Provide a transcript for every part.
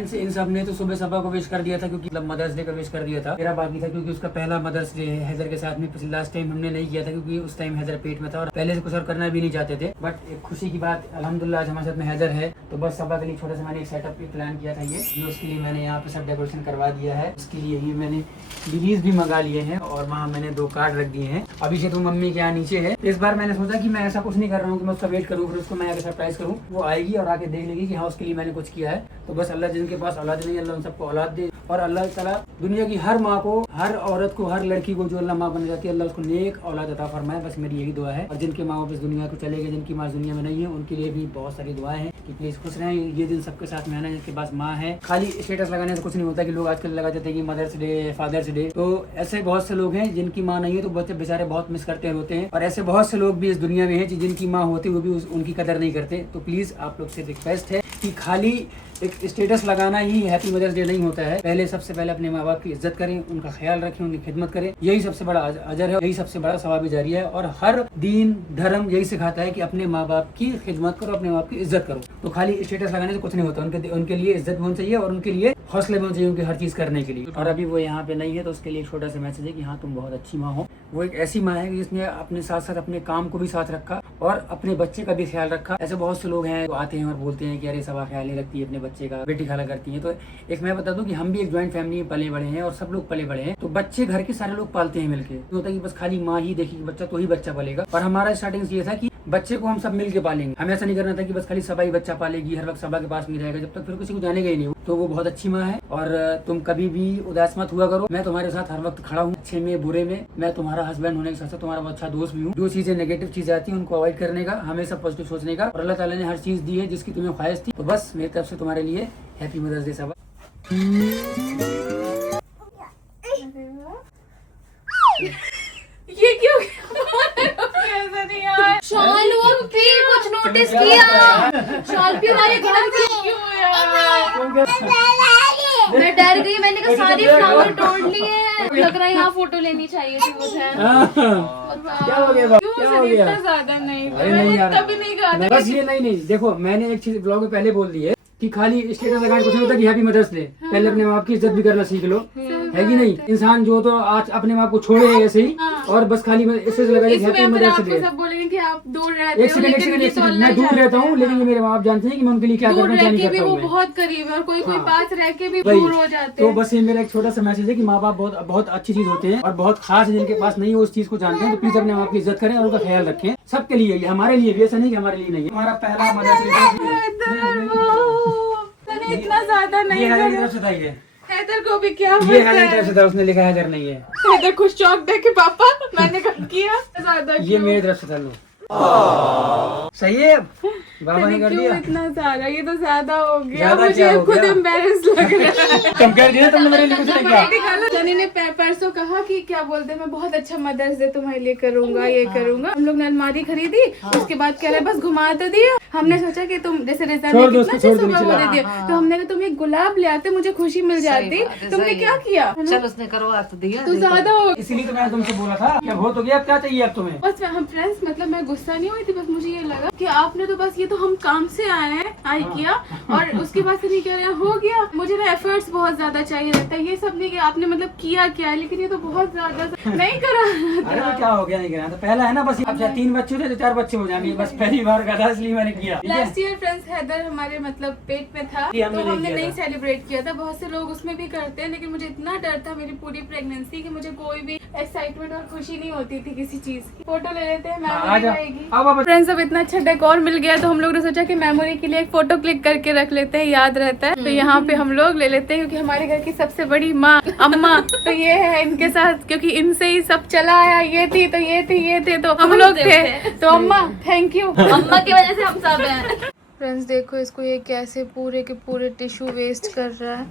इन सब ने तो सुबह सबा को विश कर दिया था, क्योंकि मतलब मदर्स डे का विश कर दिया था। मेरा बाकी था क्योंकि उसका पहला मदर्स डे है हैदर के साथ में। पिछले लास्ट टाइम हमने नहीं किया था क्योंकि उस टाइम हैदर पेट में था और पहले से कुछ और करना भी नहीं चाहते थे। बट एक खुशी की बात, अल्हम्दुलिल्लाह आज हमारे साथ में हैदर है, तो बस सबा के लिए छोटा सा मैंने एक सेटअप भी प्लान किया था। ये उसके लिए मैंने यहाँ पे सब डेकोरेशन करवा दिया है। उसके लिए ये मैंने लिलीज भी मंगा लिए हैं और वहाँ मैंने 2 कार्ड रख दिए हैं। अभी से तो मम्मी के यहाँ नीचे है। इस बार मैंने सोचा कि मैं ऐसा कुछ नहीं कर रहा हूँ कि मैं उसका वेट करूँ, फिर उसको मैं आगे सरप्राइज करूँ। वो आएगी और आके देख लेगी कि हाँ उसके लिए मैंने कुछ किया है। तो बस अल्लाह जिनके पास औलाद नहीं, अल्लाह उन सबको औलाद दे। और अल्लाह ताला दुनिया की हर माँ को, हर औरत को, हर लड़की को जो अल्लाह माँ बन जाती है, अल्लाह उसको नेक औलाद अता फरमाए। बस मेरी यही दुआ है। और जिनके माँ बाप इस दुनिया को चले गए, जिनकी माँ दुनिया में नहीं है, उनके लिए भी बहुत सारी दुआएं हैं कि प्लीज खुश रहें। ये दिन सबके साथ में आना जिनके पास माँ है। खाली स्टेटस लगाने से कुछ नहीं होता कि लोग आजकल लगा देते हैं कि मदर्स डे, फादर्स डे। तो ऐसे बहुत से लोग हैं जिनकी माँ नहीं है, तो बच्चे बेचारे बहुत मिस करते रोते हैं। और ऐसे बहुत से लोग भी इस दुनिया में हैं जिनकी माँ होती है वो भी उनकी कदर नहीं करते। तो प्लीज आप लोग से रिक्वेस्ट है कि खाली एक स्टेटस लगाना ही हैप्पी मदर्स डे नहीं होता है। पहले सबसे पहले अपने माँ बाप की इज्जत करें, उनका ख्याल रखें, उनकी खिदमत करें। यही सबसे बड़ा अजर है, यही सबसे बड़ा सवाब जारी है। और हर दीन धर्म यही सिखाता है कि अपने माँ बाप की खिदमत करो, अपने माँ बाप की इज्जत करो। तो खाली स्टेटस लगाने से कुछ नहीं होता। उनके लिए इज्जत भी होनी चाहिए और उनके लिए हौसले भी होने चाहिए उनकी हर चीज करने के लिए। और अभी वो यहाँ पे नहीं है तो उसके लिए छोटा सा मैसेज है कि हाँ तुम बहुत अच्छी माँ हो। वो एक ऐसी माँ है जिसने अपने साथ साथ अपने काम को भी साथ रखा और अपने बच्चे का भी ख्याल रखा। ऐसे बहुत से लोग हैं जो आते हैं और बोलते हैं कि अरे सबा ख्याल नहीं रखती है अपने बच्चे का, बेटी खाला करती है। तो एक मैं बता दूं कि हम भी एक ज्वाइंट फैमिली में पले बड़े हैं और सब लोग पले बड़े हैं। तो बच्चे घर के सारे लोग पालते हैं मिलके। तो होता है कि बस खाली माँ ही देखेगी बच्चा तो ही बच्चा पालेगा। और हमारा स्टार्टिंग से ये था कि बच्चे को हम सब मिल के पालेंगे। हमें ऐसा नहीं करना था कि बस खाली सबा ही बच्चा पालेगी, हर वक्त सबा के पास में रहेगा जब तक फिर किसी को जानेगा ही नहीं। तो वो बहुत अच्छी माँ है और तुम कभी भी उदास मत हुआ करो। मैं तुम्हारे साथ हर वक्त खड़ा हूँ, अच्छे में बुरे में। मैं तुम्हारा हस्बैंड होने के साथ साथ तुम्हारा बहुत अच्छा दोस्त भी हूँ। जो चीजें नेगेटिव चीजें आती है उनको अवॉइड करने का, हमेशा पॉजिटिव सोचने का। और अल्लाह ताला ने हर चीज दी है जिसकी तुम्हें ख्वाहिश थी। तो बस मेरी तरफ से तुम्हारे लिए हैप्पी मदर्स डे सबा। ये क्यों शॉल पे कुछ नोटिस किया? शॉल पे हमारे घर पे क्यों यार? मैं डर गई, मैंने कहा सारे फ्लावर तोड़ लिए हैं। लग रहा है यहाँ फोटो लेनी चाहिए थी मुझे। क्या हो गया? क्या हो गया? इतना ज्यादा नहीं, अरे नहीं यार, तभी नहीं कहा था। बस ये नहीं देखो, मैंने एक चीज ब्लॉग में पहले बोल दी है कि खाली स्टेटस लगाने कुछ नहीं होता कि हैप्पी मदर्स डे। पहले अपने माँ बाप की इज्जत भी करना सीख लो, है कि नहीं? इंसान जो तो आज अपने माँ को छोड़े है ऐसे ही और बस खाली स्टेटस लगाइए हैप्पी मदर्स डे। सब बोलेंगे कि आप दूर रहते एक सेकंड मैं दूर रहता हूँ, लेकिन ये मेरे माँ बाप जानते हैं कि मैं उनके लिए क्या करना क्या नहीं करता वो हूँ। बहुत करीब है और कोई कोई पास रह के भी दूर हो जाते तो हैं। बस ये मेरा एक छोटा सा मैसेज है कि माँ बाप बहुत बहुत अच्छी चीज होते हैं और बहुत खास है। जिनके पास नहीं है उस चीज को जानते हैं, तो प्लीज अपने माँ बाप की इज्जत करें और उनका ख्याल रखें। सबके लिए, हमारे लिए भी, ऐसा नहीं कि हमारे लिए नहीं है। हमारा पहला मदर्स डे इतना ज्यादा नहीं हैदर की तरफ से था। ये हैदर को भी क्या ये हैदर की तरफ से था, उसने लिखा हैदर नहीं है। हैदर खुश चौक दे के पापा मैंने कब किया ज्यादा ये मेरी तरफ से था। लो सही है, बाबा ने कर दिया। इतना ज्यादा, ये तो ज्यादा हो गया। ज्यादा मुझे क्या हो खुद गया? एम्बेरस लग रहा है। तुम कर दिया, तुमने मेरे लिए कुछ नहीं किया। सनी ने परसों कहा कि क्या बोलते हैं, मैं बहुत अच्छा मदर्स डे तुम्हारे लिए करूंगा, ये करूंगा। हम लोग ने अलमारी खरीदी, उसके बाद कह रहे बस घुमा तो दिया। हमने सोचा कि तुम जैसे रिजा ने कितना अच्छा सुबह बोल दिया, तो हमने कहा तुम एक गुलाब ले आते, मुझे खुशी मिल जाती। तुमने क्या किया? चल उसने करवा तो दिया। तो ज्यादा हो इसीलिए तो मैंने तुमसे बोला था कि हो तो गया, अब क्या चाहिए अब तुम्हें? बस हम फ्रेंड्स, मतलब मैं गुस्सा नहीं हुई थी, बस मुझे ये लगा कि आपने तो बस ये तो हम काम से आए हैं आई किया और उसके बाद से नहीं कह रहे हैं हो गया। मुझे ना एफर्ट्स बहुत ज्यादा चाहिए रहता है, ये सब नहीं कि आपने मतलब किया क्या है, लेकिन ये तो बहुत ज्यादा नहीं करा। अरे तो क्या हो गया, नहीं करा तो पहला है ना। बस अब 3 बच्चे थे तो 4 बच्चे हो जाएंगे। बस पहली बार का था इसलिए मैंने किया। लास्ट ईयर फ्रेंड्स हैदर हमारे मतलब पेट में था ये तो हमने हमने नहीं नहीं किया सेलिब्रेट किया था। बहुत से लोग उसमें भी करते हैं, लेकिन मुझे इतना डर था मेरी पूरी प्रेगनेंसी कि मुझे कोई भी एक्साइटमेंट और खुशी नहीं होती थी किसी चीज की। फोटो ले लेते हैं, मेमोरी रहेगी। फ्रेंड्स अब इतना अच्छा डेकोर मिल गया तो हम लोग ने सोचा कि मेमोरी के लिए एक फोटो क्लिक करके रख लेते हैं, याद रहता है। तो यहाँ पे हम लोग ले लेते हैं क्योंकि हमारे घर की सबसे बड़ी माँ अम्मा तो ये है इनके साथ, क्योंकि इनसे ही सब चला आया। ये थी तो ये थी, ये थे तो हम लोग थे। तो अम्मा थैंक यू, अम्मा की वजह से हम सब हैं। फ्रेंड्स देखो इसको, ये कैसे पूरे के पूरे टिश्यू वेस्ट कर रहा है।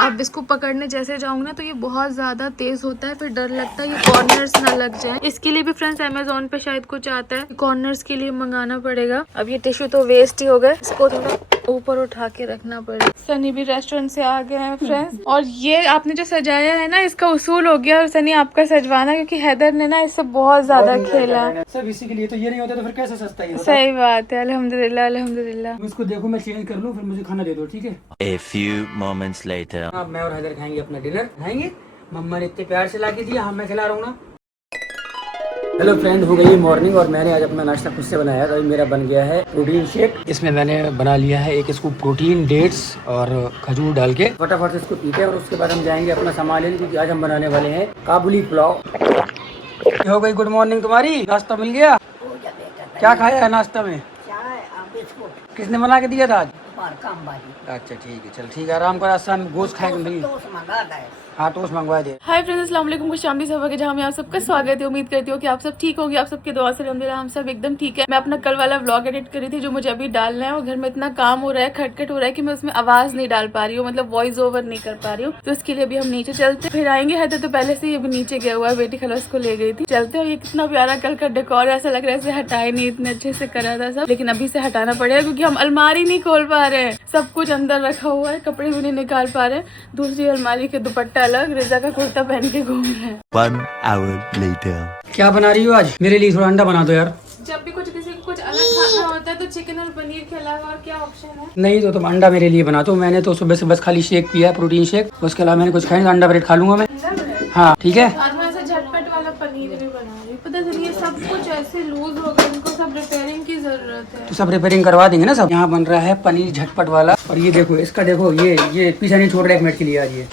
अब इसको पकड़ने जैसे जाऊंगी ना तो ये बहुत ज्यादा तेज होता है, फिर डर लगता है ये कॉर्नर्स ना लग जाए। इसके लिए भी फ्रेंड्स अमेजोन पे शायद कुछ आता है, कॉर्नर्स के लिए मंगाना पड़ेगा। अब ये टिश्यू तो वेस्ट ही हो गए, इसको थोड़ा ऊपर उठा के रखना पड़ेगा। सनी भी रेस्टोरेंट से आ गए हैं फ्रेंड्स, और ये आपने जो सजाया है ना, इसका उसूल हो गया और सनी आपका सजवाना, क्योंकि हैदर ने ना इससे बहुत ज्यादा खेला। सब इसी के लिए, तो ये नहीं होता तो फिर कैसे सस्ता ही होता। सही बात है, अल्हम्दुलिल्लाह अल्हम्दुलिल्लाह। इसको देखो मैं चेंज कर लूँ, फिर मुझे खाना दे दो, ठीक है। A few moments later. अब मैं और हैदर खाएंगे अपना डिनर, खाएंगे। मम्मा ने इतने प्यार से ला के दिया, मैं खिला रहा हूँ ना। हेलो फ्रेंड, हो गई मॉर्निंग और मैंने आज अपना नाश्ता खुद से बनाया। तो मेरा बन गया है प्रोटीन शेक। इसमें मैंने बना लिया है एक स्कूप प्रोटीन, डेट्स और खजूर डाल के। फटाफट से इसको पीते हैं और उसके बाद हम जाएंगे अपना सामान लेने, क्योंकि आज हम बनाने वाले हैं काबुली पुलाव। हो गई गुड मॉर्निंग तुम्हारी, नाश्ता मिल गया? क्या खाया है नाश्ता में? किसने बना के दिया था आज? अच्छा ठीक है, चल ठीक है, आराम कर। आसान गोश्त खाएंगे, हाँ टोस्ट मंगवा दे। हाय फ्रेंड्स, अस्सलाम वालेकुम, खुशामदीद सफा के जहाँ में आप सबका स्वागत है। उम्मीद करती हूँ कि आप सब ठीक होंगे। आप सबके दुआ से अल्हम्दुलिल्लाह हम सब एकदम ठीक है। मैं अपना कल वाला व्लॉग एडिट करी थी जो मुझे अभी डालना है, और घर में इतना काम हो रहा है, खटखट हो रहा है कि मैं उसमें आवाज नहीं डाल पा रही हूँ, मतलब वॉइस ओवर नहीं कर पा रही हूँ। तो इसके लिए अभी हम नीचे चलते, फिर आएंगे। है तो पहले से ही अभी नीचे गया हुआ है, बेटी खलास को ले गई थी। चलते हैं। ये कितना प्यारा कल का डेकोर, ऐसा लग रहा है ऐसे हटाए नहीं, इतने अच्छे से करा था सब, लेकिन अभी से हटाना पड़ेगा क्योंकि हम अलमारी नहीं खोल पा रहे हैं। सब कुछ अंदर रखा हुआ है, कपड़े भी नहीं निकाल पा रहे हैं। दूसरी अलमारी के दुपट्टा अलग, रिजा का कुर्ता पहन के घूम रहे हैं। 1 hour later. क्या बना रही हो आज? मेरे लिए थोड़ा अंडा बना दो यार। जब भी कुछ किसी को कुछ अलग खाना होता है तो चिकन और पनीर के अलावा और क्या ऑप्शन है? नहीं तो तुम अंडा मेरे लिए बना दो। मैंने तो सुबह से बस खाली शेक पिया है, प्रोटीन शेक। उसके अलावा मैंने कुछ खाया नहीं, अंडा ब्रेड खा लूंगा मैं। हाँ ठीक है। आज मैं ऐसे झटपट वाला पनीर भी बना रही हूँ। पता चलिए ये सब कुछ ऐसे लूज हो गया, इनको सब रिपेयरिंग की जरूरत है। तो सब रिपेयरिंग करवा देंगे ना सब। यहाँ बन रहा है पनीर झटपट वाला, और ये देखो इसका, देखो ये पीछा नहीं छोड़ रहा 1 मिनट के लिए आज ये।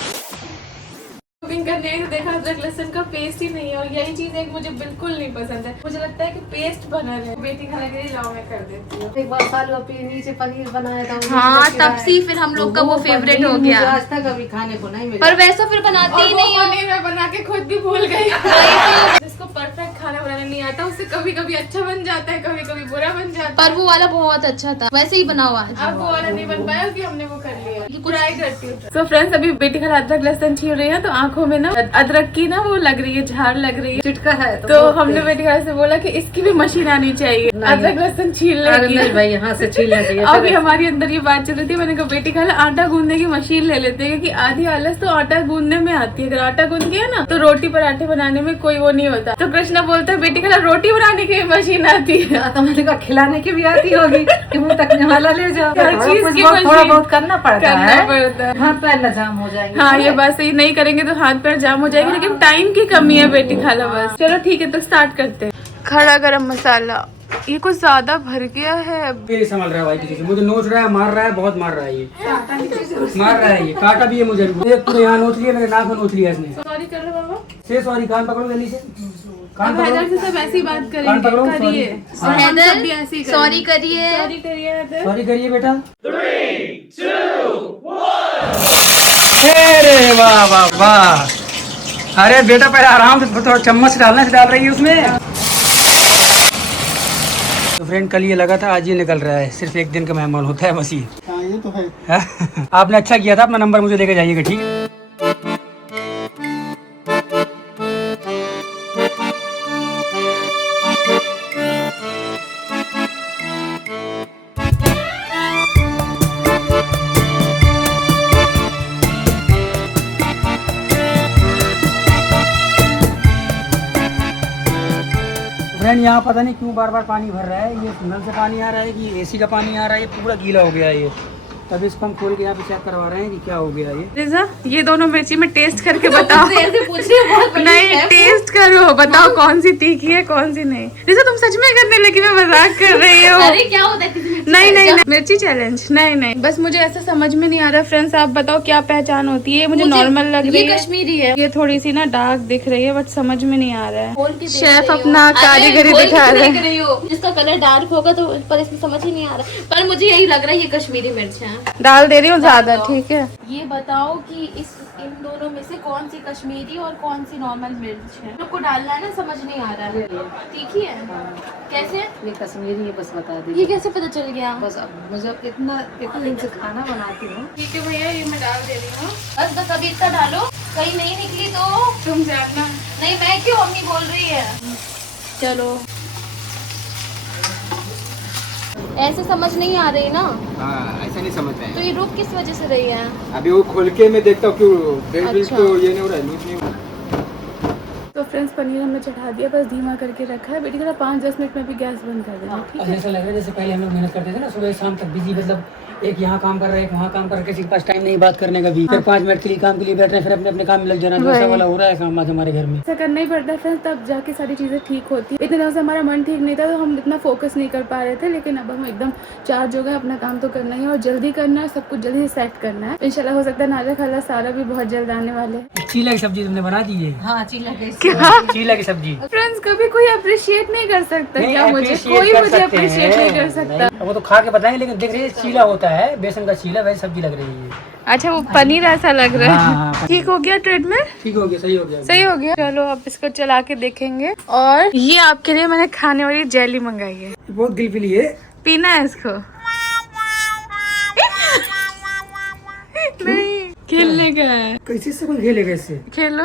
कुकिंग करने से देखा अदरक लहसुन का पेस्ट ही नहीं है, और यही चीज एक मुझे बिल्कुल नहीं पसंद है। मुझे लगता है कि पेस्ट बना रहे। बेटी खाना के लिए लाओ मैं कर देती हूँ। एक बार साल नीचे पनीर बनाया था, हाँ तब से फिर हम लोग का वो फेवरेट हो गया। आज तक अभी खाने को नहीं मिला। पर वैसा फिर बनाते ही नहीं है। पनीर मैं बना के खुद भी भूल गई। जिसको परफेक्ट खाना बनाना नहीं आता उससे कभी कभी अच्छा बन जाता है, कभी कभी बुरा बन जाता है। पर वो वाला बहुत अच्छा था, वैसे ही बना हुआ आज। अब वो वाला नहीं बन पाया कि हमने वो कर लिया। ट्राई करती हूँ। तो फ्रेंड्स, अभी बेटी खाना अदरक लहसुन छील रही है, तो आंखों में ना अदरक की ना वो लग रही है, झाड़ लग रही है, चिटका है तो हमने बेटी खाना से बोला कि इसकी भी मशीन आनी चाहिए अदरक लहसुन छीलने की। नहीं भाई, यहाँ से छीलना चाहिए। अभी हमारी अंदर ये बात चल रही थी, मैंने कहा बेटी खाना आटा गूंदने की मशीन ले लेते हैं, क्योंकि आधी आलस तो आटा गूंदने में आती है। अगर आटा गूंद गया ना तो रोटी पराठे बनाने में कोई वो नहीं होता। तो कृष्णा बोलता है बेटी खाना रोटी बनाने की मशीन आती है। तो मैंने कहा खिलाने की भी आती होगी कि मुँह तकने वाला ले जाओ। हर चीज की थोड़ा बहुत करना पड़ता है। हाँ, हाथ पैर जाम हो जाएंगे। हाँ ये बात सही, नहीं करेंगे तो हाथ पैर जाम हो जाएंगे, लेकिन टाइम की कमी है बेटी खाला बस। चलो ठीक है, तो स्टार्ट करते हैं। खड़ा गरम मसाला, ये कुछ ज्यादा भर गया है। फिर संभल रहा है भाई, किसी से मुझे नोच रहा है, मार रहा है, बहुत मार रहा है ये, मार रहा है ये, काटा भी है मुझे। पूरे यहाँ नोच लिया, मेरे नाक में नोच लिया इसने। सॉरी कर लो बाबा। से सॉरी, कान पकड़ो जल्दी से, कान अब हैदर पकड़ो, से सब ऐसी बात कान पकड़ो, करिए। हाँ। और हम सब भी ऐसी सॉरी करिए। सॉरी करिए हैदर। सॉरी करिए बेटा। 3, 2, 1। अरे वाह वाह वाह, अरे बेटा पहले आराम से, थोड़ा चम्मच से डालना, से डाल रही है उसमें। तो फ्रेंड कल ये लगा था, आज ये निकल रहा है। सिर्फ एक दिन का मेहमान होता है मसीह। हाँ ये तो है। आपने अच्छा किया था, अपना नंबर मुझे देकर जाइएगा, ठीक है। फ्रेंड यहाँ पता नहीं क्यों बार बार पानी भर रहा है। ये नल से पानी आ रहा है कि एसी का पानी आ रहा है, ये पूरा गीला हो गया है ये। तभी इसको हम खोल के यहाँ पे चेक करवा रहे हैं कि क्या हो गया ये। रिजा, ये दोनों मिर्ची में टेस्ट करके बताओ। नहीं टेस्ट करो, बताओ कौन सी तीखी है कौन सी नहीं। रिजा तुम सच में करने लगी, मैं मजाक कर रही हूँ। अरे क्या होता है नहीं नहीं मिर्ची चैलेंज, नहीं नहीं, बस मुझे ऐसा समझ में नहीं आ रहा। फ्रेंड्स आप बताओ क्या पहचान होती है? मुझे नॉर्मल लग रही है, ये कश्मीरी है। ये थोड़ी सी ना डार्क दिख रही है, बट समझ में नहीं आ रहा है। खोल के देख शेफ रही हो। अपना अरे, कारीगरी खोल के दिखा रहे देख हैं। रही हो। जिसका कलर डार्क होगा तो पर इसमें समझ ही नहीं आ रहा, पर मुझे यही लग रहा है ये कश्मीरी मिर्च है। डाल दे रही हूँ ज्यादा, ठीक है। ये बताओ कि इन दोनों में से कौन सी कश्मीरी और कौन सी नॉर्मल मिर्च है? लोग को डालना है ना, समझ नहीं आ रहा है। तीखी है कैसे? ये कश्मीरी है, बस बता ये दीजिए। कैसे पता चल गया? बस अब मुझे इतना दिन से खाना बनाती हूँ। ठीक है भैया, ये मैं डाल दे रही हूँ। बस अभी इतना डालो, कहीं नहीं निकली तो तुम जानना। नहीं, मैं क्यों, मम्मी बोल रही है। चलो ऐसे समझ नहीं आ रही ना। हाँ ऐसा नहीं समझ रहे तो हैं। ये रुक किस वजह से रही है? अभी वो खोल के मैं देखता हूँ क्यों ब्रेड अच्छा। तो ये नहीं हो रहा है, लूज नहीं हो रहा है। तो फ्रेंड्स पनीर हमने चढ़ा दिया, बस धीमा करके रखा है। बेटी थोड़ा 5-10 मिनट में भी गैस बंद कर देना, ठीक और है? जैसा लग रहा है जैसे पहले हम लोग मेहनत करते थे ना, सुबह शाम तक बिजी, मतलब एक यहाँ काम कर रहे हैं, एक वहाँ काम कर रहे हैं, किसी के पास टाइम नहीं बात करने का भी, फिर 5 मिनट के लिए काम के लिए बैठ रहे हैं, फिर अपने अपने काम में लग जाना। तो ऐसा वाला हो रहा है काम आज हमारे घर में। ऐसा करना ही पड़ता है फ्रेंड्स, तब जाके सारी चीज़ें ठीक होती है। इतने दिनों से हमारा मन ठीक नहीं था तो हम इतना फोकस नहीं कर पा रहे थे, लेकिन अब हम एकदम चार्ज हो गए। अपना काम तो करना ही है और जल्दी करना है, सब कुछ जल्दी से सेट करना है। इंशाल्लाह हो सकता है नाजा खाला सारा भी बहुत जल्द आने वाले हैं। चीला की सब्जी तुमने बना दी है? हाँ चीला के क्या चीला की सब्जी फ्रेंड्स, कभी कोई अप्रिशिएट नहीं कर सकता नहीं, क्या? मुझे appreciate कोई कर मुझे सकते अप्रिशिएट हैं। नहीं कर सकता। नहीं, वो तो खा के बताएंगे, लेकिन देख रही है चीला होता है, बेसन का चीला, वैसे सब्जी लग रही है। अच्छा वो पनीर ऐसा लग रहा है। हाँ, हाँ, ठीक हो गया ट्रीटमेंट? ठीक हो गया, सही हो गया। सही हो गया। चलो अब इसको चला के देखेंगे। और ये आपके लिए मैंने खाने वाली जेली मंगाई है, बहुत गिलपिली है। पीना है इसको? नहीं, खेलने का है। कैसे से कोई खेलेगा इससे? खेलो।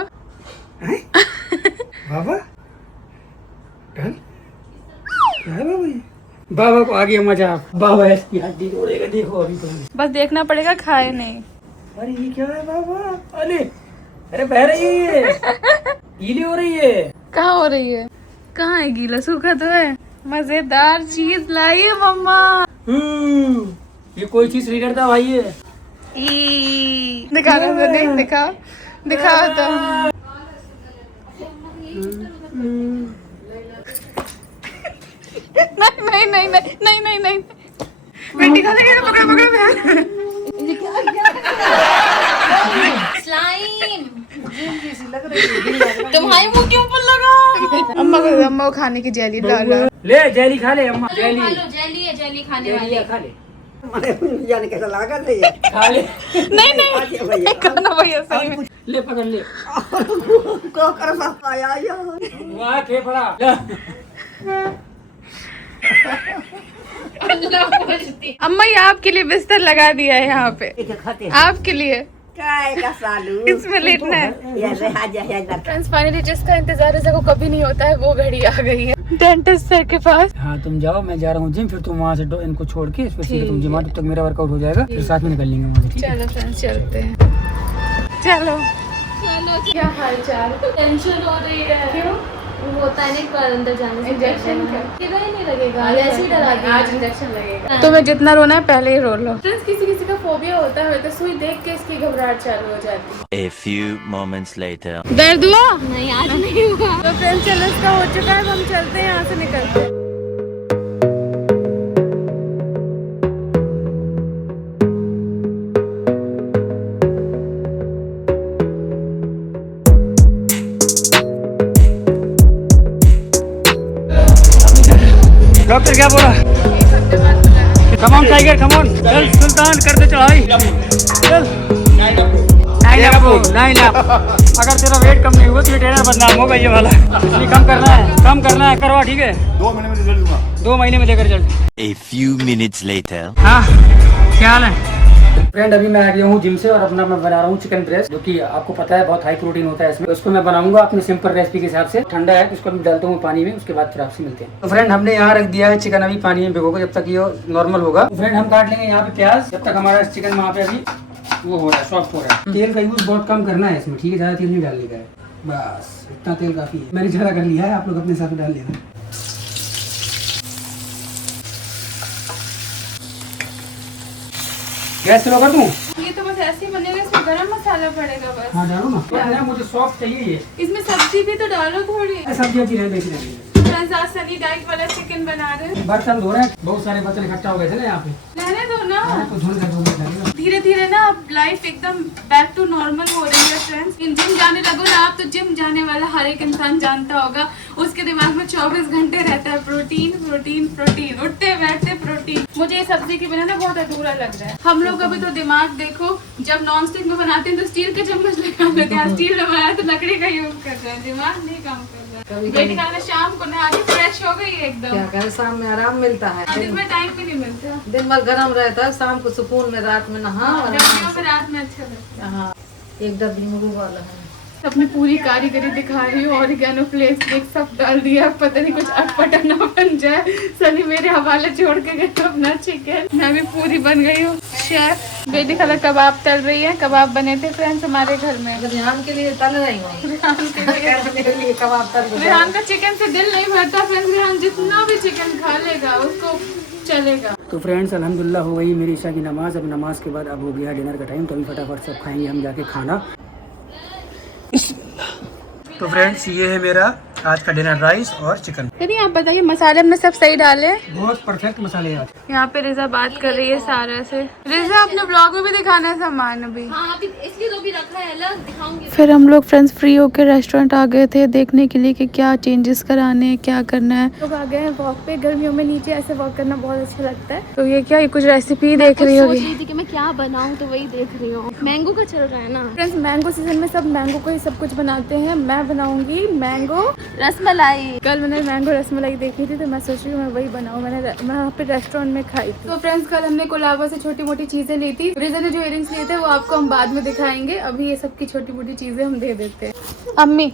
बाबा डन क्या है बाबा? ये बाबा को आ गया मजा। बाबा इसकी हड्डी तोड़ेगा, देखो अभी तो। बस देखना पड़ेगा, खाए नहीं। अरे ये क्या है बाबा? अरे बह रही है ये, गीली हो रही है। कहाँ हो रही है? कहाँ है गीला? सूखा तो है। मजेदार चीज लाई है मम्मा। ये कोई चीज नहीं करता भाई ये। दिखा रहा था, देख दिखाओ तो। नहीं बेटी खा लेगी, पकड़ स्लाइम तुम्हारे मुंह के ऊपर लगा। अम्मा को खाने की जेली डाला। ले जेली खा ले अम्मा, जेली जेली है, जेली खाने वाली। खा ले, जाने कैसा लगा नहीं है। खा ले। नहीं खाना भैया सही में। ले पकड़ ले। को कर सकता आया यार। वहाँ फेफड़ा। अम्मा ये आपके लिए बिस्तर लगा दिया है यहाँ पे, खाते आपके लिए। काय का सालू इसमें लेटना है। यार हाजा फ्रेंड्स फाइनली जिसका इंतजार ऐसा को कभी नहीं होता है, वो घड़ी आ गई है डेंटिस्ट सर के पास। हाँ तुम जाओ, मैं जा रहा हूँ जिम, फिर तुम वहाँ से इनको छोड़ के फिर सीधे तुम जिम आओ, तब तक मेरा वर्कआउट हो जाएगा, फिर साथ में निकल लेंगे वहाँ से। चलो फ्रेंड्स चलते हैं। चलो क्या हाल चाल? टेंशन हो रही है। क्यों? वो होता है ना एक बार अंदर जाने से इंजेक्शन पहले। का? किधर ही नहीं लगेगा, ऐसे ही डरा दिया। आज इंजेक्शन लगेगा। तुम्हें जितना रोना है पहले ही रो लो। फ्रेंड्स किसी किसी का फोबिया होता है, तो सुई देख के इसकी घबराहट चालू हो जाती है। A few moments later. दर्द हुआ? नहीं आज नहीं हुआ। तो फ्रेंड्स चलो इसका हो चुका है, हम चलते हैं यहाँ से निकलते हैं। डॉक्टर क्या बोला? Come on tiger, come on, चल सुल्तान कर दे चढ़ाई, चल। 9 अप। अगर तेरा वेट कम नहीं हुआ तो ये ट्रेनर बदनाम होगा ये वाला। इसलिए कम करना है, करवा, ठीक है? 2 महीने में रिजल्ट दूंगा। 2 महीने में देकर result. A few minutes later. हाँ क्या हाल है फ्रेंड? अभी मैं आ गया हूँ जिम से और अपना मैं बना रहा हूँ चिकन ब्रेस्ट, जो कि आपको पता है बहुत हाई प्रोटीन होता है इसमें। उसको मैं बनाऊंगा अपने सिंपल रेसिपी के हिसाब से। ठंडा है तो इसको मैं डालता हूँ पानी में, उसके बाद फिर आपसे मिलते हैं। तो फ्रेंड हमने यहाँ रख दिया है चिकन, अभी पानी में भिगोगा जब तक ये नॉर्मल होगा। तो फ्रेंड हम काट लेंगे यहाँ पे प्याज, जब तक हमारा चिकन वहाँ पे अभी वो हो रहा है, सॉफ्ट हो रहा है। तेल का यूज बहुत कम करना है इसमें, ठीक है? ज्यादा तेल नहीं डालने का है, बस इतना तेल काफी है। मैंने ज्यादा कर लिया है, आप लोग अपने हिसाब से डाल लेना। गैस स्लो कर दूं? ये तो बस ऐसे ही बनेगा, इसमें गरम मसाला पड़ेगा बस। हाँ डालो ना, मुझे सॉफ्ट चाहिए ये। इसमें सब्जी भी तो डालो थोड़ी। सब्जी अच्छी रहे, बेच रहे फ्रेंड्स आज सनी डाइट वाला चिकन बना रहे हैं। बर्तन धो रहे हैं, बहुत सारे बर्तन इकट्ठा हो गए थे ना यहाँ पे। रहने दो ना, तो धुल गए। धीरे धीरे ना अब लाइफ एकदम बैक टू नॉर्मल हो रही है फ्रेंड्स। जिम जाने लगो ना आप, तो जिम जाने वाला हर एक इंसान जानता होगा, उसके दिमाग में 24 घंटे रहता है प्रोटीन प्रोटीन प्रोटीन, उठते बैठते प्रोटीन। मुझे ये सब्जी की बिना ना बहुत अधूरा लग रहा है। हम लोग अभी तो दिमाग देखो, जब नॉन स्टिक में बनाते हैं तो स्टील के चम्मच लगा लेते हैं, स्टील में बनाया तो लकड़ी का यूज कर रहे हैं, दिमाग नहीं काम कर रहा है। बेटी का शाम को नहा के फ्रेश हो गई एकदम। क्या करें, शाम में आराम मिलता है, दिन में टाइम भी नहीं मिलता। दिन भर गर्म रहता है, शाम को सुकून में रात में नहा। गर्मियों में रात में अच्छा लगता है। हाँ एक डब्बी मुर्गू वाला है। अपनी पूरी कारीगरी दिखा रही हूँ। ऑरिगेनो, फ्लेक्स सब डाल दिया, पता नहीं कुछ अटपटा ना बन जाए। सनी मेरे हवाले छोड़ के गए तो अपना चिकन। मैं भी पूरी बन गई हूँ शेफ। बेटी खाला कबाब तल रही है। कबाब बने थे फ्रेंड्स हमारे घर में। रेहान के लिए तल रही हूँ। रेहान कबाब तल रही हूँ। रेहान का चिकन से दिल नहीं भरता फ्रेंड्स। रेहान जितना भी चिकन खा लेगा उसको चलेगा। तो फ्रेंड्स अल्हम्दुलिल्लाह हो गई मेरी ईशा की नमाज। अब नमाज के बाद अब हो गया डिनर का टाइम, तो अभी फटाफट सब खाएंगे हम जाके खाना। तो फ्रेंड्स ये है मेरा आज का डिनर, राइस और चिकन। यदि आप बताइए मसाले हमने सब सही डाले? बहुत परफेक्ट मसाले आज। यहाँ पे रिजा बात कर रही है सारा से। रिजा अपने ब्लॉग में भी दिखाना है सामान अभी। हाँ अभी इसलिए तो भी रखा है, अलग दिखाऊंगी। फिर हम लोग फ्रेंड्स फ्री होकर रेस्टोरेंट आ गए थे देखने के लिए कि क्या चेंजेस कराने हैं, क्या करना है। लोग आ गए हैं वॉक पे। गर्मियों में नीचे ऐसे वॉक करना बहुत अच्छा लगता है। तो ये क्या, ये कुछ रेसिपी देख रही होगी। सोच रही थी कि मैं क्या बनाऊं, तो वही देख रही हूँ। मैंगो का चल रहा है ना फ्रेंड्स, मैंगो सीजन में सब मैंगो को ही सब कुछ बनाते हैं। मैं बनाऊंगी मैंगो रसमलाई। कल मैंने मैंगो रसमलाई देखी थी तो मैं सोच रही हूँ मैं वही बनाऊँ। मैं वहाँ पे रेस्टोरेंट में खाई थी। तो फ्रेंड्स कल हमने कोलाबा से छोटी मोटी चीजें ली थी। रिजा ने जो इयररिंग्स लिए थे वो आपको हम बाद में दिखाएंगे। अभी ये सब की छोटी मोटी चीजें हम दे देते हैं। अम्मी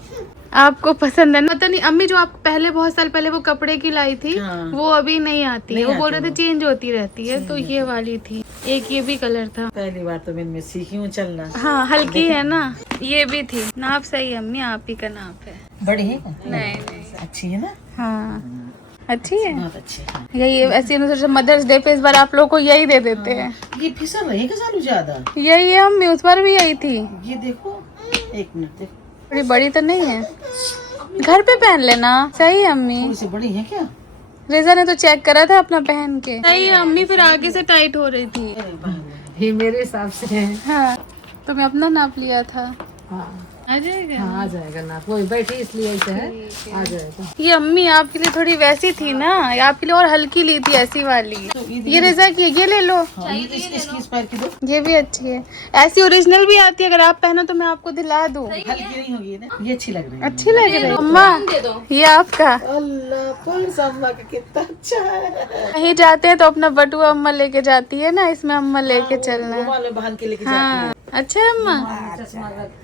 आपको पसंद है ना? पता नहीं अम्मी, जो आप पहले बहुत साल पहले वो कपड़े की लाई थी वो अभी नहीं आती है। वो बोल रहे थे चेंज होती रहती है। तो ये वाली थी। एक ये भी कलर था। पहली बार तो मैं सीखी हूँ चलना। हाँ हल्की है ना। ये भी थी। नाप सही है अम्मी, आप ही का नाप है। बड़ी है? नहीं अच्छी है ना? हाँ अच्छी है। बहुत अच्छी है। यही ऐसे मदर्स डे पे इस बार आप लोग को यही दे देते हैं। ये फिसल रही है सालू ज्यादा। यही है अम्मी, उस बार भी यही थी। ये देखो, एक मिनट देखो, थोड़ी बड़ी तो नहीं है? घर पे पहन लेना। सही है अम्मी। थोड़ी सी बड़ी है क्या? रिजा ने तो चेक करा था अपना पहन के। सही है अम्मी, फिर आगे से टाइट हो रही थी। ये मेरे हिसाब से है। हाँ तो मैं अपना नाप लिया था। हाँ आ जाएगा। हाँ आ जाएगा ना, कोई बैठी इसलिए ऐसे है, आ जाएगा। ये अम्मी आपके लिए थोड़ी वैसी थी ना, आपके लिए और हल्की ली थी ऐसी वाली। ये रिजा की, ये ले लो। हाँ, इसकी इस पैर की दो। ये भी अच्छी है। ऐसी ओरिजिनल भी आती है, अगर आप पहनो तो मैं आपको दिला दूँ। हल्की नहीं होगी ना, ये अच्छी लग रही है। अच्छी लग रही है अम्मा। ये आपका। अल्लाह पर अम्मा का कितना अच्छा है। कहीं जाते हैं तो अपना बटुआ अम्मा लेके जाती है ना, इसमें अम्मा लेके चलना है। रुमाल में बांध के लेके हाँ अच्छा है अम्मा।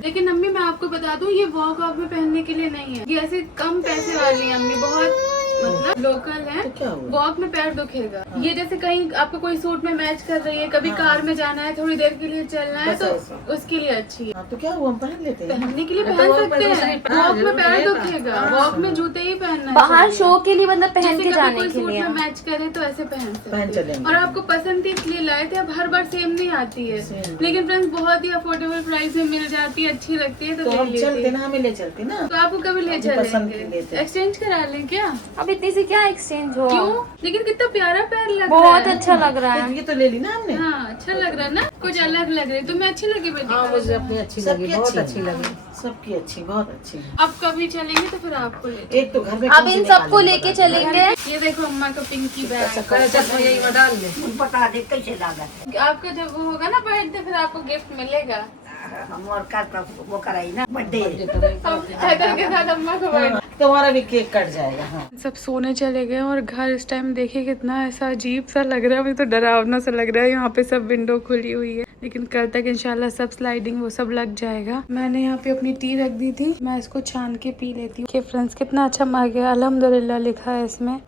लेकिन अम्मी मैं आपको बता दूं, ये वॉक वॉक में पहनने के लिए नहीं है। ये ऐसे कम पैसे वाली है अम्मी, बहुत मतलब लोकल है। क्या हुआ? वॉक में पैर दुखेगा। ये जैसे कहीं आपको कोई सूट में मैच कर रही है, कभी कार में जाना है, थोड़ी देर के लिए चलना है, तो उसके लिए अच्छी है। हाँ, तो क्या हुआ, हम पहन लेते हैं। पहनने के लिए पहन सकते हैं। वॉक में पैर दुखेगा, वॉक में जूते ही पहनना है। बाहर शो के लिए मतलब पहन के जैसे कभी जाने कोई के सूट लिए। में मैच करे तो ऐसे पहन सकते पहन हैं। चलेंगे। और आपको पसंद थी इसलिए लाए थे। अब हर बार सेम नहीं आती है, लेकिन फ्रेंड्स बहुत ही अफोर्डेबल प्राइस में मिल जाती है, अच्छी लगती है। तो तो हम ले चलते लेते ना, हमें ले चलते ना। तो आपको कभी ले पसंद की चलेंगे। लेते। एक्सचेंज करा लें क्या? अब इतनी से क्या एक्सचेंज हो? क्यों? लेकिन कितना प्यारा पैर लग रहा बहुत है। अच्छा लग रहा है। ये तो ले ली ना हमने। हाँ अच्छा लग रहा है ना, कुछ अलग लग रही। तुम्हें अच्छी लगी बेटी? हाँ मुझे अपनी अच्छी लगी, बहुत अच्छी लगी। लगी। सबकी अच्छी, बहुत अच्छी है। अब कभी चलेंगे तो फिर आपको ले। एक तो घर में अब इन सबको लेके चलेंगे। ये देखो अम्मा का पिंकी बैग। यही में डाल दे। बता दे कैसे लागत। आपका जब वो होगा ना बर्थडे, फिर आपको गिफ्ट मिलेगा। हम और का वो कराई ना बर्थडे। हैदर के साथ अम्मा को बर्थडे। तुम्हारा भी केक कट जाएगा। हाँ सब सोने चले गए और घर इस टाइम देखिए कितना ऐसा अजीब सा लग रहा है। मुझे तो डरावना सा लग रहा है। यहाँ पे सब विंडो खुली हुई है, लेकिन कल तक इंशाल्लाह सब स्लाइडिंग वो सब लग जाएगा। मैंने यहाँ पे अपनी टी रख दी थी, मैं इसको छान के पी लेती हूँ। फ्रेंड्स कितना अच्छा मग है, अल्हम्दुलिल्लाह लिखा है इसमें।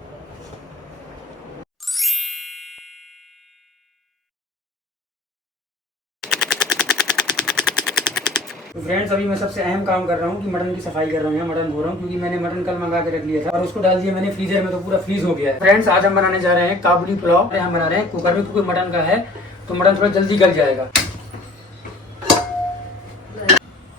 तो फ्रेंड्स अभी मैं सबसे अहम काम कर रहा हूँ कि मटन की सफाई कर रहा हूँ, मटन धो रहा हूँ, क्योंकि मैंने मटन कल मंगा के रख लिया था और उसको डाल दिया मैंने फ्रीजर में, तो पूरा फ्रीज हो गया है। फ्रेंड्स आज हम बनाने जा रहे हैं काबुली पुलाव। हम बना रहे हैं कुकर में, क्योंकि मटन का है तो मटन थोड़ा जल्दी गल जाएगा।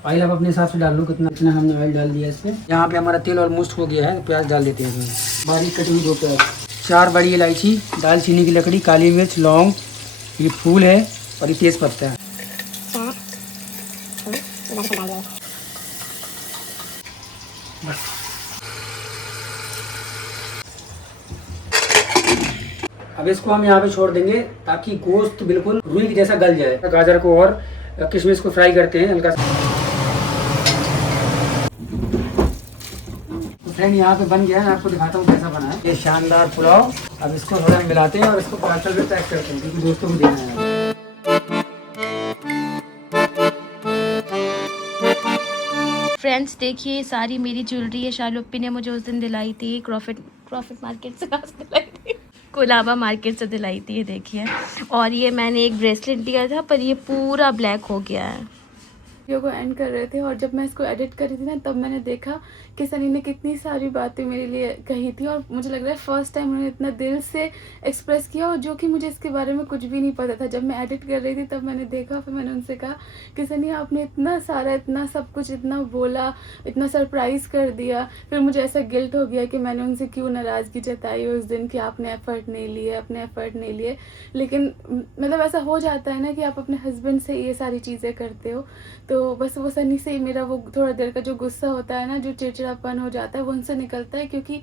ऑयल आप अपने हिसाब से डाल लो, कितना हमने ऑयल डाल दिया इसमें। यहाँ पे हमारा तेल ऑलमोस्ट हो गया है, तो प्याज डाल देते हैं इसमें। बारीक कटी हुई 2 प्याज, 4 बड़ी इलायची, दालचीनी की लकड़ी, काली मिर्च, लौंग, ये फूल है और ये तेज पत्ता है। अब इसको हम यहाँ पे छोड़ देंगे ताकि गोश्त बिल्कुल रुई की जैसा गल जाए। गाजर को और किशमिश को फ्राई करते हैं हल्का सा। तो फ्रेंड यहाँ पे बन गया है, मैं आपको दिखाता हूँ कैसा बना है ये शानदार पुलाव। अब इसको थोड़ा मिलाते हैं और इसको पार्सल में पैक करते हैं, क्योंकि दोस्तों को देना है। फ्रेंड्स देखिए सारी मेरी ज्वेलरी है शालुप्पी ने मुझे उस दिन दिलाई थी प्रॉफिट मार्केट से कहाँ से दिलाई थी, कोलाबा मार्केट से दिलाई थी। ये देखिए, और ये मैंने एक ब्रेसलेट लिया था पर ये पूरा ब्लैक हो गया है। वीडियो को एंड कर रहे थे और जब मैं इसको एडिट कर रही थी ना तब मैंने देखा कि सनी ने कितनी सारी बातें मेरे लिए कही थी और मुझे लग रहा है फर्स्ट टाइम उन्होंने इतना दिल से एक्सप्रेस किया, और जो कि मुझे इसके बारे में कुछ भी नहीं पता था। जब मैं एडिट कर रही थी तब मैंने देखा, फिर मैंने उनसे कहा कि सनी आपने इतना सारा, इतना सब कुछ, इतना बोला, इतना सरप्राइज़ कर दिया। फिर मुझे ऐसा गिल्ट हो गया कि मैंने उनसे क्यों नाराज़गी जताई उस दिन कि आपने एफ़र्ट नहीं लिए, अपने एफ़र्ट नहीं लिए। लेकिन मतलब ऐसा हो जाता है ना कि आप अपने हस्बैंड से ये सारी चीज़ें करते हो, तो बस वो सनी से ही मेरा वो थोड़ा देर का जो गुस्सा होता है ना, जो चिड़चिड़ापन हो जाता है, वो उनसे निकलता है। क्योंकि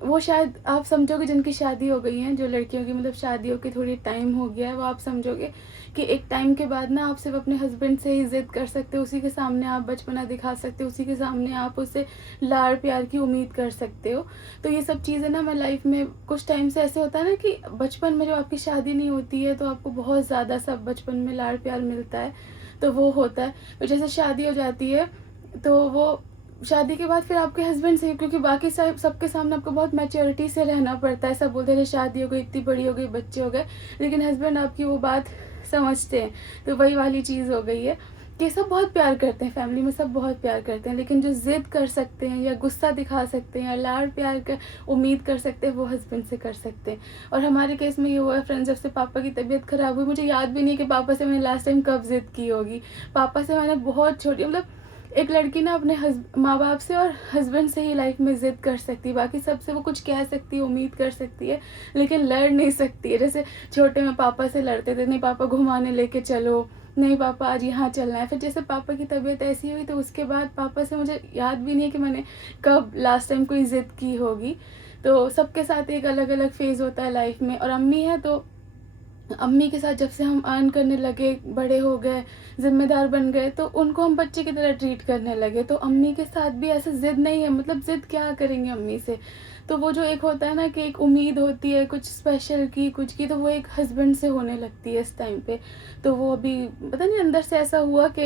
वो शायद आप समझोगे जिनकी शादी हो गई है, जो लड़कियों की मतलब शादियों की थोड़ी टाइम हो गया है, वो आप समझोगे कि एक टाइम के बाद ना आप सिर्फ अपने हस्बैंड से ही जिद कर सकते हो, उसी के सामने आप बचपना दिखा सकते हो, उसी के सामने आप उससे लाड़ प्यार की उम्मीद कर सकते हो। तो ये सब चीज़ें ना मैं लाइफ में कुछ टाइम से ऐसे होता है ना कि बचपन में जब आपकी शादी नहीं होती है तो आपको बहुत ज़्यादा सब बचपन में लाड़ प्यार मिलता है, तो वो होता है। तो जैसे शादी हो जाती है तो वो शादी के बाद फिर आपके हस्बैंड से, क्योंकि बाकी सबके सामने आपको बहुत मैच्योरिटी से रहना पड़ता है। सब बोलते हैं शादी हो गई, इतनी बड़ी हो गई, बच्चे हो गए, लेकिन हस्बैंड आपकी वो बात समझते हैं। तो वही वाली चीज़ हो गई है कि सब बहुत प्यार करते हैं, फैमिली में सब बहुत प्यार करते हैं, लेकिन जो ज़िद कर सकते हैं या गुस्सा दिखा सकते हैं या लाड़ प्यार का उम्मीद कर सकते हैं वो हस्बैंड से कर सकते हैं। और हमारे केस में ये हुआ है फ्रेंड्स, जब से पापा की तबीयत ख़राब हुई, मुझे याद भी नहीं कि पापा से मैंने लास्ट टाइम कब ज़िद की होगी। पापा से मैंने बहुत छोटी, मतलब एक लड़की ना अपने माँ बाप से और हस्बैंड से ही लाइफ में ज़िद कर सकती है, बाकी सबसे वो कुछ कह सकती है, उम्मीद कर सकती है, लेकिन लड़ नहीं सकती है। जैसे छोटे में पापा से लड़ते थे, नहीं पापा घुमाने लेके चलो, नहीं पापा आज यहाँ चलना है। फिर जैसे पापा की तबीयत ऐसी हुई तो उसके बाद पापा से मुझे याद भी नहीं है कि मैंने कब लास्ट टाइम कोई ज़िद की होगी। तो सबके साथ एक अलग अलग फेज़ होता है लाइफ में। और अम्मी है तो अम्मी के साथ जब से हम अर्न करने लगे, बड़े हो गए, ज़िम्मेदार बन गए, तो उनको हम बच्चे की तरह ट्रीट करने लगे। तो अम्मी के साथ भी ऐसे ज़िद नहीं है, मतलब ज़िद क्या करेंगे अम्मी से। तो वो जो एक होता है ना कि एक उम्मीद होती है कुछ स्पेशल की, कुछ की, तो वो एक हस्बैंड से होने लगती है इस टाइम पे। तो वो अभी पता नहीं अंदर से ऐसा हुआ कि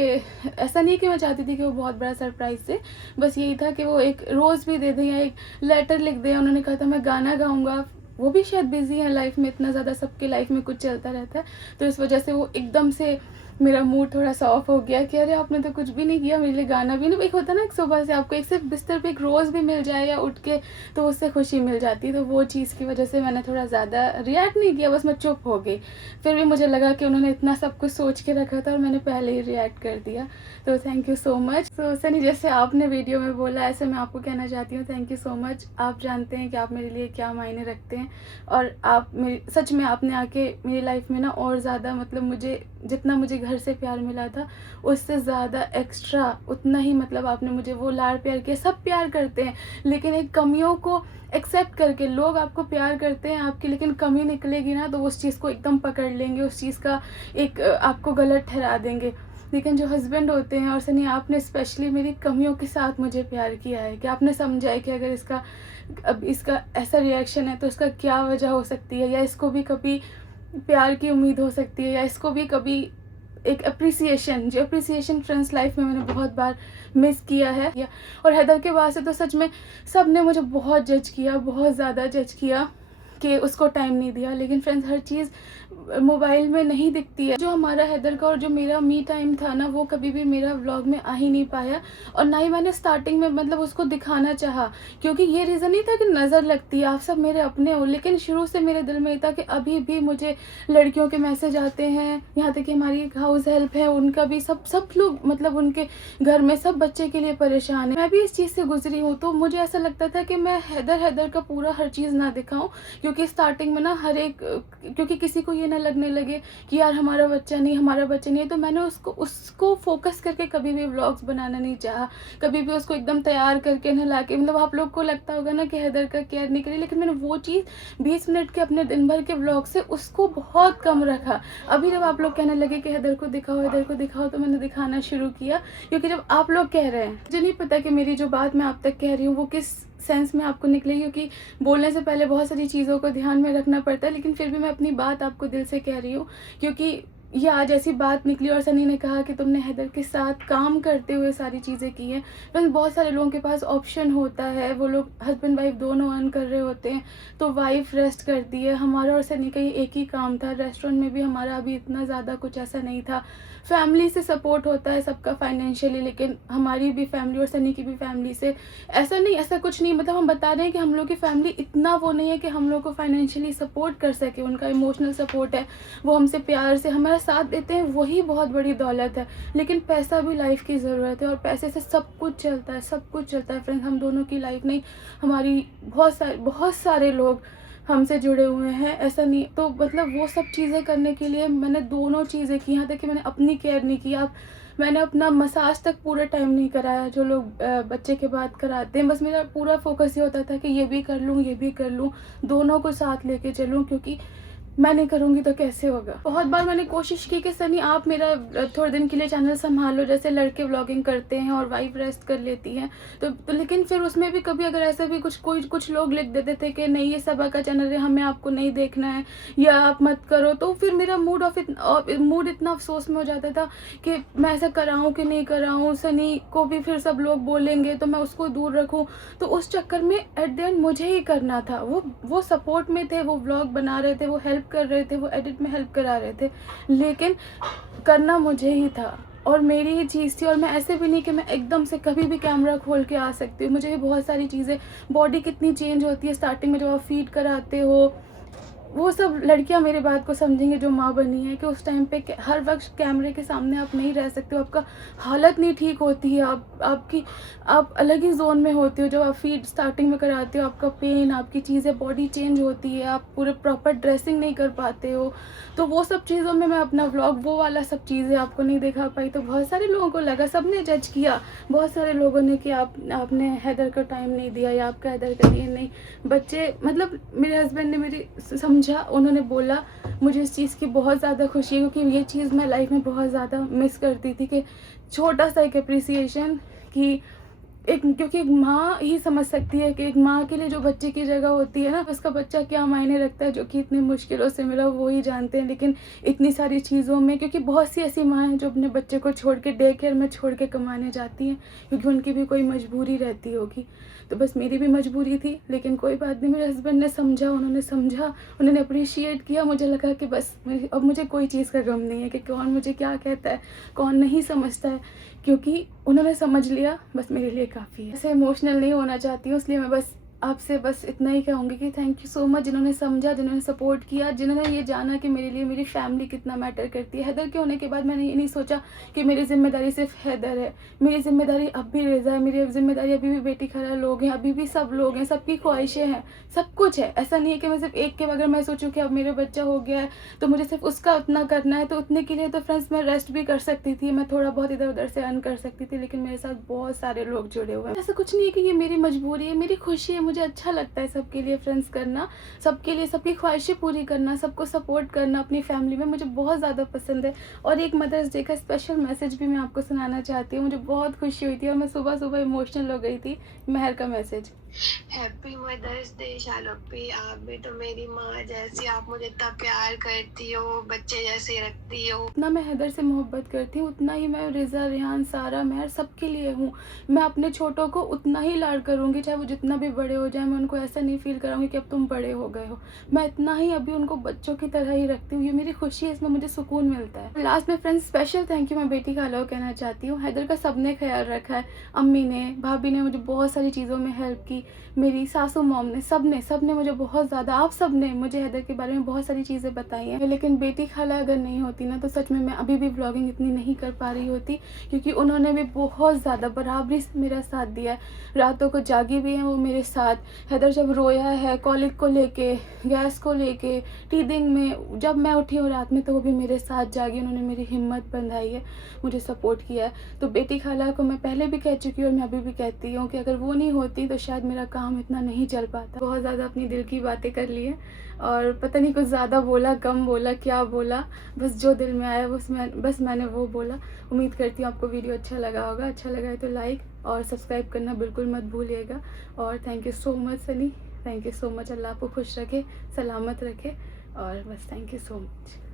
ऐसा नहीं कि मैं चाहती थी कि वो बहुत बड़ा सरप्राइज़ दे, बस यही था कि वो एक रोज़ भी दे दें या एक लेटर लिख दें। उन्होंने कहा था मैं गाना गाऊँगा, वो भी शायद बिजी है लाइफ में, इतना ज़्यादा सबके लाइफ में कुछ चलता रहता है, तो इस वजह से वो एकदम से मेरा मूड थोड़ा सा ऑफ हो गया कि अरे आपने तो कुछ भी नहीं किया, मेरे लिए गाना भी नहीं। एक होता है ना एक सुबह से आपको एक सिर्फ बिस्तर पे एक रोज़ भी मिल जाए या उठ के, तो उससे खुशी मिल जाती है। तो वो चीज़ की वजह से मैंने थोड़ा ज़्यादा रिएक्ट नहीं किया, बस मैं चुप हो गई। फिर भी मुझे लगा कि उन्होंने इतना सब कुछ सोच के रखा था और मैंने पहले ही रिएक्ट कर दिया, तो थैंक यू सो मच। तो सनी जैसे आपने वीडियो में बोला ऐसे मैं आपको कहना चाहती हूँ थैंक यू सो मच। आप जानते हैं कि आप मेरे लिए क्या मायने रखते हैं, और आप मेरी सच में आपने आके मेरी लाइफ में ना और ज़्यादा, मतलब मुझे जितना मुझे घर से प्यार मिला था उससे ज़्यादा एक्स्ट्रा उतना ही, मतलब आपने मुझे वो लाड़ प्यार किया। सब प्यार करते हैं लेकिन एक कमियों को एक्सेप्ट करके, लोग आपको प्यार करते हैं आपकी, लेकिन कमी निकलेगी ना तो उस चीज़ को एकदम पकड़ लेंगे, उस चीज़ का एक आपको गलत ठहरा देंगे। लेकिन जो हस्बैंड होते हैं, और सनी आपने स्पेशली मेरी कमियों के साथ मुझे प्यार किया है, कि आपने समझा है कि अगर इसका ऐसा रिएक्शन है तो इसका क्या वजह हो सकती है, या इसको भी कभी प्यार की उम्मीद हो सकती है, या इसको भी कभी एक अप्रिसिएशन, जो अप्रिसिएशन फ्रेंड्स लाइफ में मैंने बहुत बार मिस किया है। और हैदर के बाद से तो सच में सब ने मुझे बहुत जज किया, बहुत ज़्यादा जज किया कि उसको टाइम नहीं दिया। लेकिन फ्रेंड्स हर चीज़ मोबाइल में नहीं दिखती है। जो हमारा हैदर का और जो मेरा मी टाइम था ना, वो कभी भी मेरा व्लॉग में आ ही नहीं पाया, और ना ही मैंने स्टार्टिंग में मतलब उसको दिखाना चाहा, क्योंकि ये रीज़न नहीं था कि नज़र लगती है, आप सब मेरे अपने हो। लेकिन शुरू से मेरे दिल में ये था कि अभी भी मुझे लड़कियों के मैसेज आते हैं, यहाँ तक कि हमारी हाउस हेल्प है उनका भी, सब लोग मतलब उनके घर में सब बच्चे के लिए परेशान है। मैं भी इस चीज़ से गुजरी हूँ, तो मुझे ऐसा लगता था कि मैं हैदर का पूरा हर चीज़ ना दिखाऊँ, क्योंकि स्टार्टिंग में ना हर एक, क्योंकि किसी को ये ना लगने लगे कि यार हमारा बच्चा नहीं है, तो मैंने उसको फोकस करके कभी भी व्लॉग्स बनाना नहीं चाहा, कभी भी उसको एकदम तैयार करके नहला के, मतलब आप लोग को लगता होगा ना कि हैदर का केयर नहीं करी, लेकिन मैंने वो चीज़ 20 मिनट के अपने दिन भर के व्लॉग से उसको बहुत कम रखा। अभी जब आप लोग कहने लगे कि हैदर को दिखाओ तो मैंने दिखाना शुरू किया, क्योंकि जब आप लोग कह रहे हैं, मुझे नहीं पता कि मेरी जो बात मैं आप तक कह रही हूँ वो किस सेंस में आपको निकलेगी, क्योंकि बोलने से पहले बहुत सारी चीज़ों को ध्यान में रखना पड़ता है, लेकिन फिर भी मैं अपनी बात आपको दिल से कह रही हूँ, क्योंकि ये आज ऐसी बात निकली और सनी ने कहा कि तुमने हैदर के साथ काम करते हुए सारी चीज़ें की हैं। फ्रेंड्स, बहुत सारे लोगों के पास ऑप्शन होता है, वो लोग हस्बैंड वाइफ दोनों अर्न कर रहे होते हैं, तो वाइफ रेस्ट करती है। हमारा और सनी का ये एक ही काम था। रेस्टोरेंट में भी हमारा अभी इतना ज़्यादा कुछ ऐसा नहीं था। फैमिली से सपोर्ट होता है सबका फाइनेंशियली, लेकिन हमारी भी फैमिली और सनी की भी फैमिली से ऐसा नहीं, ऐसा कुछ नहीं। मतलब हम बता रहे हैं कि हम लोग की फैमिली इतना वो नहीं है कि हम लोग को फाइनेंशियली सपोर्ट कर सके। उनका इमोशनल सपोर्ट है, वो हमसे प्यार से हमारा साथ देते हैं, वही बहुत बड़ी दौलत है। लेकिन पैसा भी लाइफ की ज़रूरत है और पैसे से सब कुछ चलता है, सब कुछ चलता है। फ्रेंड्स, हम दोनों की लाइफ नहीं, हमारी बहुत सारे लोग हमसे जुड़े हुए हैं, ऐसा नहीं। तो मतलब वो सब चीज़ें करने के लिए मैंने दोनों चीज़ें की। यहाँ तक कि मैंने अपनी केयर नहीं की। मैंने अपना मसाज तक पूरे टाइम नहीं कराया जो लोग बच्चे के बाद कराते हैं। बस मेरा पूरा फोकस ये होता था कि ये भी कर लूँ, ये भी कर लूँ, दोनों को साथ लेके चलूँ, क्योंकि मैं नहीं करूँगी तो कैसे होगा। बहुत बार मैंने कोशिश की कि सनी आप मेरा थोड़े दिन के लिए चैनल संभालो, जैसे लड़के व्लॉगिंग करते हैं और वाइफ रेस्ट कर लेती हैं, तो लेकिन फिर उसमें भी कभी अगर ऐसा भी कुछ लोग लिख देते थे कि नहीं ये सबा का चैनल है, हमें आपको नहीं देखना है या आप मत करो, तो फिर मेरा मूड इतना अफसोस में हो जाता था कि मैं ऐसा कराऊँ कि नहीं कराऊँ, सनी को भी फिर सब लोग बोलेंगे तो मैं उसको दूर रखूँ। तो उस चक्कर में एट द एंड मुझे ही करना था। वो सपोर्ट में थे, वो व्लॉग बना रहे थे, वो हेल्प कर रहे थे, वो एडिट में हेल्प करा रहे थे, लेकिन करना मुझे ही था और मेरी ही चीज़ थी। और मैं ऐसे भी नहीं कि मैं एकदम से कभी भी कैमरा खोल के आ सकती हूँ। मुझे भी बहुत सारी चीज़ें, बॉडी कितनी चेंज होती है स्टार्टिंग में जब आप फीड कराते हो, वो सब लड़कियां मेरी बात को समझेंगे जो माँ बनी है कि उस टाइम पे हर वक्त कैमरे के सामने आप नहीं रह सकते हो, आपका हालत नहीं ठीक होती है, आप अलग ही जोन में होते हो। जब आप फीड स्टार्टिंग में कराते हो, आपका पेन, आपकी चीज़ें, बॉडी चेंज होती है, आप पूरे प्रॉपर ड्रेसिंग नहीं कर पाते हो। तो वो सब चीज़ों में मैं अपना व्लॉग, वो वाला सब चीज़ें आपको नहीं दिखा पाई। तो बहुत सारे लोगों को लगा, सब ने जज किया, बहुत सारे लोगों ने कि आपने हैदर को टाइम नहीं दिया या आपका हैदर का नहीं बच्चे। मतलब मेरे हस्बैंड ने मेरी समझा, उन्होंने बोला, मुझे इस चीज़ की बहुत ज़्यादा खुशी है क्योंकि ये चीज़ मैं लाइफ में बहुत ज़्यादा मिस करती थी कि छोटा सा एक अप्रिसिएशन कि क्योंकि एक माँ ही समझ सकती है कि एक माँ के लिए जो बच्चे की जगह होती है ना, उसका बच्चा क्या मायने रखता है, जो कि इतनी मुश्किलों से मिला वो ही जानते हैं। लेकिन इतनी सारी चीज़ों में, क्योंकि बहुत सी ऐसी माँ हैं जो अपने बच्चे को छोड़ के डे केयर में छोड़ के कमाने जाती हैं क्योंकि उनकी भी कोई मजबूरी रहती होगी। तो बस मेरी भी मजबूरी थी, लेकिन कोई बात नहीं, मेरे हस्बैंड ने समझा, उन्होंने अप्रिशिएट किया। मुझे लगा कि बस अब मुझे कोई चीज़ का गम नहीं है कि कौन मुझे क्या कहता है, कौन नहीं समझता है, क्योंकि उन्होंने समझ लिया, बस मेरे लिए काफ़ी है। ऐसे इमोशनल नहीं होना चाहती हूँ, इसलिए मैं बस आपसे बस इतना ही कहूँगी कि थैंक यू सो मच, जिन्होंने समझा, जिन्होंने सपोर्ट किया, जिन्होंने ये जाना कि मेरे लिए मेरी फैमिली कितना मैटर करती है। हैदर के होने के बाद मैंने ये नहीं सोचा कि मेरी जिम्मेदारी सिर्फ हैदर है, मेरी जिम्मेदारी अब भी रिज़ा है, मेरी जिम्मेदारी अभी भी बेटी खाला लोग हैं, अभी भी सब लोग हैं, सबकी ख्वाहिशें हैं, सब कुछ है। ऐसा नहीं है कि मैं सिर्फ एक के, अगर मैं सोचूं कि अब मेरा बच्चा हो गया है तो मुझे सिर्फ उसका उतना करना है, तो उतने के लिए तो फ्रेंड्स मैं रेस्ट भी कर सकती थी, मैं थोड़ा बहुत इधर उधर से अर्न कर सकती थी, लेकिन मेरे साथ बहुत सारे लोग जुड़े हुए हैं। ऐसा कुछ नहीं है कि ये मेरी मजबूरी है, मेरी खुशी है, मुझे अच्छा लगता है सबके लिए फ्रेंड्स करना, सबके लिए सबकी ख्वाहिशें पूरी करना, सबको सपोर्ट करना अपनी फैमिली में, मुझे बहुत ज़्यादा पसंद है। और एक मदर्स डे का स्पेशल मैसेज भी मैं आपको सुनाना चाहती हूँ। मुझे बहुत खुशी हुई थी और मैं सुबह सुबह इमोशनल हो गई थी। महर का मैसेज। हैप्पी मदर्स डे शालोपी, आप भी तो मेरी माँ जैसी, आप मुझे इतना प्यार करती हो, बच्चे जैसे रखती हो। उतना मैं हैदर से मोहब्बत करती हूँ, उतना ही मैं रिज़ा, रेहान, सारा, महर सबके लिए हूँ। मैं अपने छोटों को उतना ही लाड करूँगी, चाहे वो जितना भी बड़े हो जाए। मैं उनको ऐसा नहीं फील कराऊंगी कि अब तुम बड़े हो गए हो, मैं इतना ही अभी उनको बच्चों की तरह ही रखती हूँ। ये मेरी खुशी है, इसमें मुझे सुकून मिलता है। लास्ट में फ्रेंड्स स्पेशल थैंक यू मैं बेटी खाला को कहना चाहती हूँ। हैदर का सबने ख्याल रखा है, अम्मी ने, भाभी ने मुझे बहुत सारी चीज़ों में हेल्प की, मेरी सासू मॉम ने, सबने मुझे बहुत ज़्यादा, आप सब ने मुझे हैदर के बारे में बहुत सारी चीज़ें बताई हैं। लेकिन बेटी खाला अगर नहीं होती ना तो सच में मैं अभी भी व्लॉगिंग इतनी नहीं कर पा रही होती, क्योंकि उन्होंने भी बहुत ज़्यादा बराबरी से मेरा साथ दिया है। रातों को जागी भी हैं वो मेरे साथ। हैदर जब रोया है कॉलिक को लेके, गैस को लेके, टीदिंग में, जब मैं उठी हूँ रात में तो वो भी मेरे साथ जागी, उन्होंने मेरी हिम्मत बंधाई है, मुझे सपोर्ट किया है। तो बेटी खाला को मैं पहले भी कह चुकी हूँ और मैं अभी भी कहती हूँ कि अगर वो नहीं होती तो शायद मेरा काम इतना नहीं चल पाता। बहुत ज़्यादा अपनी दिल की बातें कर ली है और पता नहीं कुछ ज़्यादा बोला, कम बोला, क्या बोला, बस जो दिल में आया बस मैंने वो बोला। उम्मीद करती हूँ आपको वीडियो अच्छा लगा होगा। अच्छा लगा है तो लाइक और सब्सक्राइब करना बिल्कुल मत भूलिएगा। और thank you so much Sunny, thank you so much. अल्लाह आपको खुश रखे, सलामत रखे और बस थैंक यू सो मच।